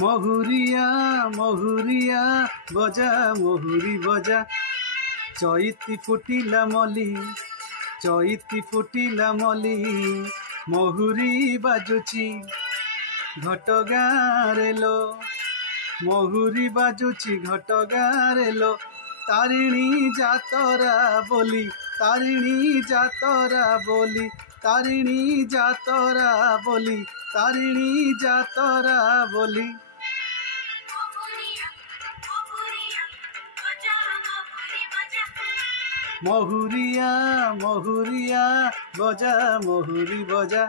মহুরিয়া মহুরিয়া বজা মহুরি বজা। চৈতি ফুটিলা মলি চৈতি ফুটিলা মলি মহুরি বাজুছি ঘট গাঁরে লো। মহুরি বাজুছি ঘট গাঁরে লো। তারিণী যাতরা বলি তারিণী যাতরা বলি তারিণী যাতরা বলি তারিণী যাতরা বলি। মহুরিয়া মহুরিয়া বজা মহুরি বজা।